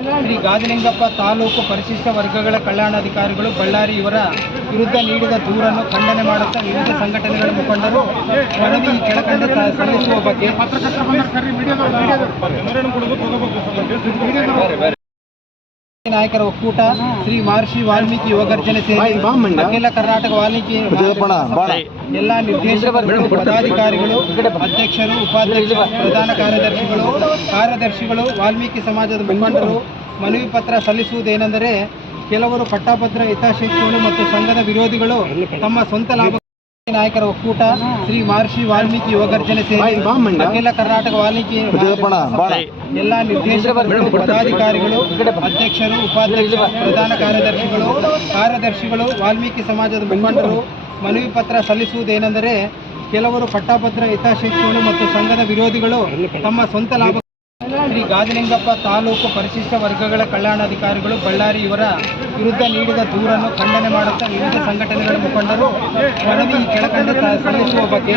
ಶ್ರೀ ಗಾದಲಿಂಗಪ್ಪ ತಾಲೂಕು ಪರಿಶಿಷ್ಟ ವರ್ಗಗಳ ಕಲ್ಯಾಣಾಧಿಕಾರಿಗಳು ಬಳ್ಳಾರಿ ಇವರ ವಿರುದ್ಧ ನೀಡಿದ ದೂರನ್ನು ಖಂಡನೆ ಮಾಡುತ್ತಾ ವಿವಿಧ ಸಂಘಟನೆಗಳ ಮುಖಂಡರು ಮನವಿ ಕೆಳಕಂಡ ಸಲ್ಲಿಸುವ ಬಗ್ಗೆ ನಾಯಕರ ಒಕ್ಕೂಟ ಶ್ರೀ ಮಹರ್ಷಿ ವಾಲ್ಮೀಕಿ ಯುವಗರ್ಜನೆ ಸೇರಿ ಅಖಿಲ ಕರ್ನಾಟಕ ವಾಲ್ಮೀಕಿ ಎಲ್ಲ ನಿರ್ದೇಶಕರು ಪದಾಧಿಕಾರಿಗಳು ಅಧ್ಯಕ್ಷರು ಉಪಾಧ್ಯಕ್ಷರು ಪ್ರಧಾನ ಕಾರ್ಯದರ್ಶಿಗಳು ಕಾರ್ಯದರ್ಶಿಗಳು ವಾಲ್ಮೀಕಿ ಸಮಾಜದ ಮುಖಂಡರು ಮನವಿ ಪತ್ರ ಸಲ್ಲಿಸುವುದೇನೆಂದರೆ ಕೆಲವರು ಪಟ್ಟಾಪತ್ರ ಹಿತಾಸಕ್ತಿಗಳು ಮತ್ತು ಸಂಘದ ವಿರೋಧಿಗಳು ತಮ್ಮ ಸ್ವಂತ ಲಾಭ ನಾಯಕರ ಒಕ್ಕೂಟ ಶ್ರೀ ಮಹರ್ಷಿ ವಾಲ್ಮೀಕಿ ಯೋಗರ್ಜನೆ ಸೇರಿ ಅಖಿಲ ಕರ್ನಾಟಕ ವಾಲ್ಮೀಕಿ ಎಲ್ಲ ನಿರ್ದೇಶಕರು ಪದಾಧಿಕಾರಿಗಳು ಅಧ್ಯಕ್ಷರು ಉಪಾಧ್ಯಕ್ಷರು ಪ್ರಧಾನ ಕಾರ್ಯದರ್ಶಿಗಳು ಕಾರ್ಯದರ್ಶಿಗಳು ವಾಲ್ಮೀಕಿ ಸಮಾಜದ ಮುಖಂಡರು ಮನವಿ ಪತ್ರ ಸಲ್ಲಿಸುವುದೇನೆಂದರೆ ಕೆಲವರು ಪಟ್ಟಾಪತ್ರ ಹಿತಾಸಕ್ತಿಗಳು ಮತ್ತು ಸಂಘದ ವಿರೋಧಿಗಳು ತಮ್ಮ ಸ್ವಂತ ಲಾಭ ಶ್ರೀ ಗಾದಿಲಿಂಗಪ್ಪ ತಾಲೂಕು ಪರಿಶಿಷ್ಟ ವರ್ಗಗಳ ಕಲ್ಯಾಣಾಧಿಕಾರಿಗಳು ಬಳ್ಳಾರಿ ಇವರ ವಿರುದ್ಧ ನೀಡಿದ ದೂರನ್ನು ಖಂಡನೆ ಮಾಡುತ್ತಾ ವಿವಿಧ ಸಂಘಟನೆಗಳ ಮುಖಂಡರು ಮನವಿ ಈ ಕೆಳಕಂಡ ಸಲ್ಲಿಸುವ ಬಗ್ಗೆ